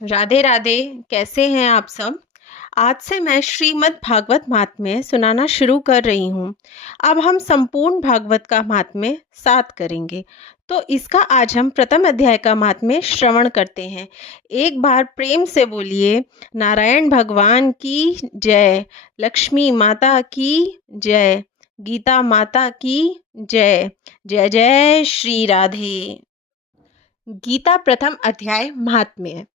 राधे राधे। कैसे हैं आप सब। आज से मैं श्रीमद् भागवत महात्म्य सुनाना शुरू कर रही हूँ। अब हम संपूर्ण भागवत का महात्म्य साथ करेंगे। तो इसका आज हम प्रथम अध्याय का महात्म्य श्रवण करते हैं। एक बार प्रेम से बोलिए, नारायण भगवान की जय, लक्ष्मी माता की जय, गीता माता की जय। जय जय श्री राधे। गीता प्रथम अध्याय महात्म्य।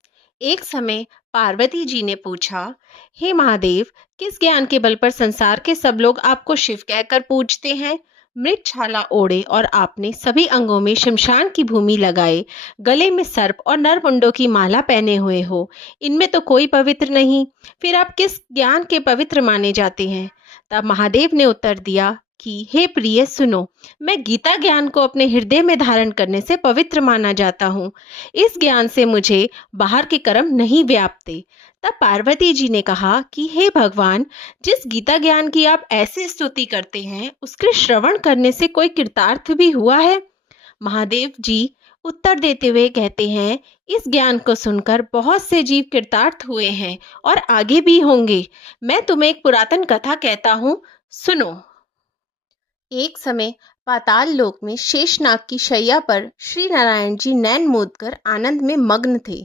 एक समय पार्वती जी ने पूछा, हे महादेव, किस ज्ञान के बल पर संसार के सब लोग आपको शिव कहकर पूजते हैं। मृगछाला ओढ़े और आपने सभी अंगों में शमशान की भूमि लगाए, गले में सर्प और नरमुंडों की माला पहने हुए हो, इनमें तो कोई पवित्र नहीं, फिर आप किस ज्ञान के पवित्र माने जाते हैं। तब महादेव ने उत्तर दिया कि हे प्रिय सुनो, मैं गीता ज्ञान को अपने हृदय में धारण करने से पवित्र माना जाता हूँ। इस ज्ञान से मुझे बाहर के कर्म नहीं व्यापते। तब पार्वती जी ने कहा कि हे भगवान, जिस गीता ज्ञान की आप ऐसे स्तुति करते हैं, उसके श्रवण करने से कोई कृतार्थ भी हुआ है। महादेव जी उत्तर देते हुए कहते हैं, इस ज्ञान को सुनकर बहुत से जीव कृतार्थ हुए हैं और आगे भी होंगे। मैं तुम्हें एक पुरातन कथा कहता हूँ, सुनो। एक समय पाताल लोक में शेषनाग की शैया पर श्री नारायण जी नैन मूंद कर आनंद में मग्न थे।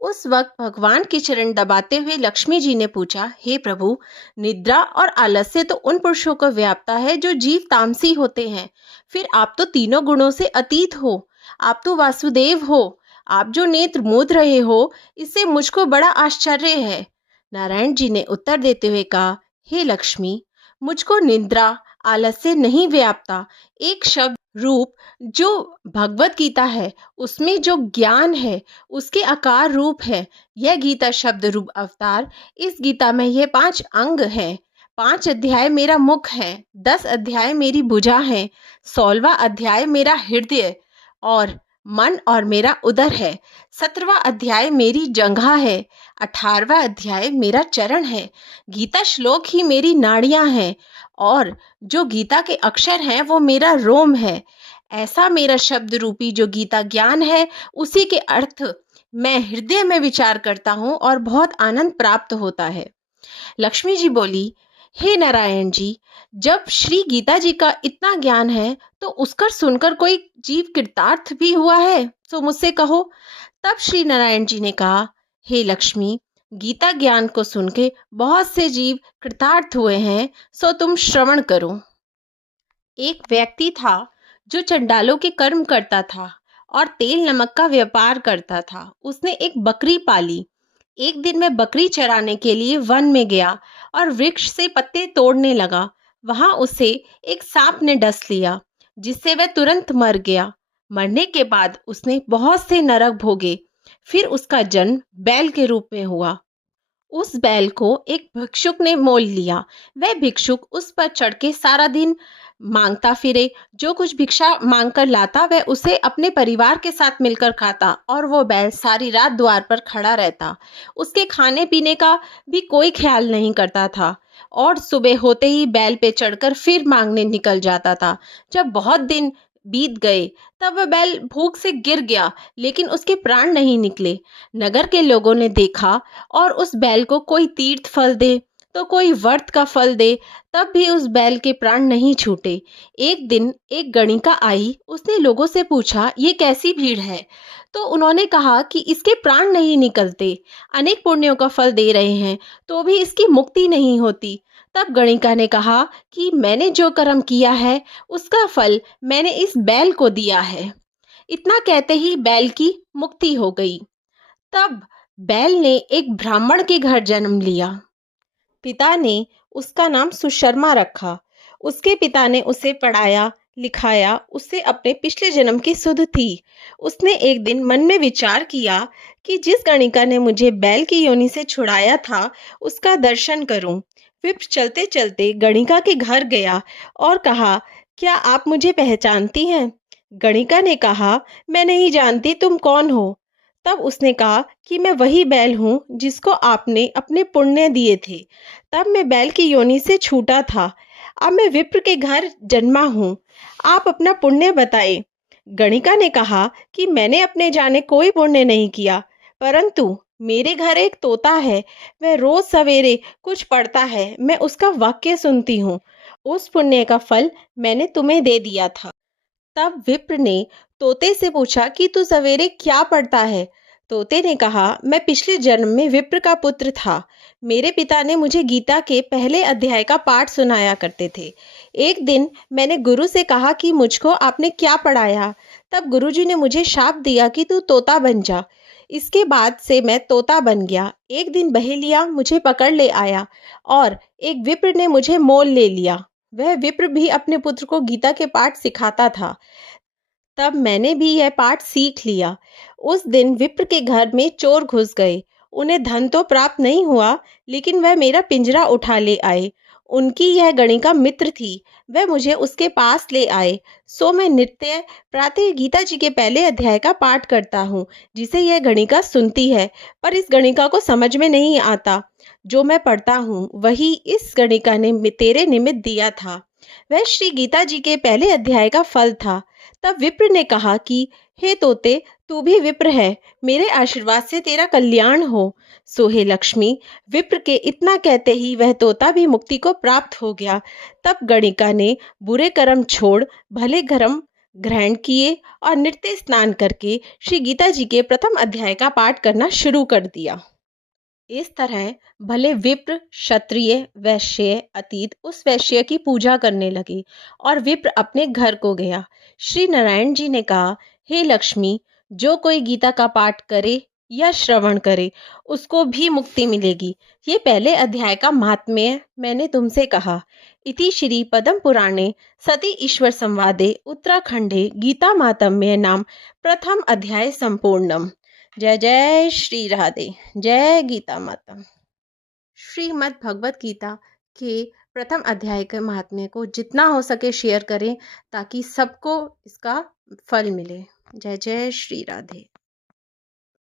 उस वक्त भगवान के चरण दबाते हुए लक्ष्मी जी ने पूछा, हे प्रभु, निद्रा और आलस्य तो उन पुरुषों को व्यापता है जो जीव तामसी होते हैं, फिर आप तो तीनों गुणों से अतीत हो, आप तो वासुदेव हो, आप जो नेत्र मूंद रहे हो, इससे मुझको बड़ा आश्चर्य है। नारायण जी ने उत्तर देते हुए कहा, हे लक्ष्मी, मुझको निद्रा आलस्य नहीं व्यापता। एक शब्द रूप जो भगवत गीता है, उसमें जो ज्ञान है, उसके आकार रूप है। यह गीता शब्द रूप अवतार। इस गीता में यह 5 अंग हैं। 5 अध्याय मेरा मुख है, 10 अध्याय मेरी भुजा है, 16वां अध्याय मेरा हृदय और मन और मेरा उदर है, 17वां अध्याय मेरी जंघा है, 18वां अध्याय मेरा चरण है। गीता श्लोक ही मेरी नाड़ियां हैं और जो गीता के अक्षर हैं वो मेरा रोम है। ऐसा मेरा शब्द रूपी जो गीता ज्ञान है, उसी के अर्थ मैं हृदय में विचार करता हूँ और बहुत आनंद प्राप्त होता है। लक्ष्मी जी बोली, हे नारायण जी, जब श्री गीता जी का इतना ज्ञान है तो उसका सुनकर कोई जीव कृतार्थ भी हुआ है, तो मुझसे कहो। तब श्री नारायण जी ने कहा, हे लक्ष्मी, गीता ज्ञान को सुन के बहुत से जीव कृतार्थ हुए हैं, सो तुम श्रवण करो। एक व्यक्ति था जो चंडालों के कर्म करता था और तेल नमक का व्यापार करता था। उसने एक बकरी पाली। एक दिन वह बकरी चराने के लिए वन में गया और वृक्ष से पत्ते तोड़ने लगा। वहां उसे एक सांप ने डस लिया, जिससे वह तुरंत मर गया। मरने के बाद उसने बहुत से नरक भोगे। फिर उसका जन्म बैल के रूप में हुआ। उस बैल को एक भिक्षुक ने मोल लिया। वह भिक्षुक उस पर चढ़ के सारा दिन मांगता फिरे। जो कुछ भिक्षा मांग कर लाता वह उसे अपने परिवार के साथ मिलकर खाता और वो बैल सारी रात द्वार पर खड़ा रहता। उसके खाने पीने का भी कोई ख्याल नहीं करता था और सुबह होते ही बैल पे चढ़कर फिर मांगने निकल जाता था। जब बहुत दिन बीत गए तब वह बैल भूख से गिर गया, लेकिन उसके प्राण नहीं निकले। नगर के लोगों ने देखा और उस बैल को कोई तीर्थ फल दे तो कोई व्रत का फल दे, तब भी उस बैल के प्राण नहीं छूटे। एक दिन एक गणिका आई। उसने लोगों से पूछा, ये कैसी भीड़ है। तो उन्होंने कहा कि इसके प्राण नहीं निकलते, अनेक पुण्यों का फल दे रहे हैं तो भी इसकी मुक्ति नहीं होती। तब गणिका ने कहा कि मैंने जो कर्म किया है उसका फल मैंने इस बैल को दिया है। इतना कहते ही बैल की मुक्ति हो गई। तब बैल ने एक ब्राह्मण के घर जन्म लिया। पिता ने उसका नाम सुशर्मा रखा। उसके पिता ने उसे पढ़ाया लिखाया। उससे अपने पिछले जन्म की सुध थी। उसने एक दिन मन में विचार किया कि जिस गणिका ने मुझे बैल की योनि से छुड़ाया था उसका दर्शन करूं। फिर चलते चलते गणिका के घर गया और कहा, क्या आप मुझे पहचानती हैं। गणिका ने कहा, मैं नहीं जानती, तुम कौन हो। तब उसने कहा कि मैं वही बैल हूँ जिसको आपने अपने पुण्य दिए थे। तब मैं बैल की योनि से छूटा था। अब मैं विप्र के घर जन्मा हूँ। आप अपना पुण्य बताएं। गणिका ने कहा कि मैंने अपने जाने कोई पुण्य नहीं किया, परंतु मेरे घर एक तोता है, वह रोज सवेरे कुछ पढ़ता है, मैं उसका वाक्य सुनती हूँ। उस पुण्य का फल मैंने तुम्हें दे दिया था। तब विप्र ने तोते से पूछा कि तू सवेरे क्या पढ़ता है? तोते ने कहा, मैं पिछले जन्म में विप्र का पुत्र था। मेरे पिता ने मुझे गीता के पहले अध्याय का पाठ सुनाया करते थे। एक दिन मैंने गुरु से कहा कि मुझको आपने क्या पढ़ाया? तब गुरुजी ने मुझे शाप दिया कि तू तोता बन जा। इसके बाद से मैं तोता बन गया। एक दिन बहेलिया मुझे पकड़ ले आया और एक विप्र ने मुझे मोल ले लिया। वह विप्र भी अपने पुत्र को गीता के पाठ सिखाता था। तब मैंने भी यह पाठ सीख लिया। उस दिन विप्र के घर में चोर घुस गए। उन्हें धन तो प्राप्त नहीं हुआ, लेकिन वह मेरा पिंजरा उठा ले आए। उनकी यह गणिका मित्र थी। वह मुझे उसके पास ले आए। सो मैं नित्य प्रातः गीता जी के पहले अध्याय का पाठ करता हूँ, जिसे यह गणिका सुनती है। पर इस गणिका को समझ में नहीं आता। जो मैं पढ़ता हूँ वही इस गणिका ने तेरे निमित्त दिया था। वह श्री गीता जी के पहले अध्याय का फल था। तब विप्र ने कहा कि हे तोते, तू भी विप्र है, मेरे आशीर्वाद से तेरा कल्याण हो। सो हे लक्ष्मी। विप्र के इतना कहते ही वह तोता भी मुक्ति को प्राप्त हो गया। तब गणिका ने बुरे कर्म छोड़ भले कर्म ग्रहण किए और नित्य स्नान करके श्री गीता जी के प्रथम अध्याय का पाठ करना शुरू कर दिया। इस तरह भले विप्र क्षत्रिय वैश्य अतीत उस वैश्य की पूजा करने लगे और विप्र अपने घर को गया। श्री नारायण जी ने कहा, हे लक्ष्मी, जो कोई गीता का पाठ करे या श्रवण करे उसको भी मुक्ति मिलेगी। ये पहले अध्याय का महात्म्य मैंने तुमसे कहा। इति श्री पद्म पुराणे सती ईश्वर संवादे उत्तराखंडे गीता मातम्य नाम प्रथम अध्याय संपूर्णम। जय जय श्री राधे। जय गीता माता। श्रीमद् भगवत गीता के प्रथम अध्याय के महात्म्य को जितना हो सके शेयर करें, ताकि सबको इसका फल मिले। जय जय श्री राधे।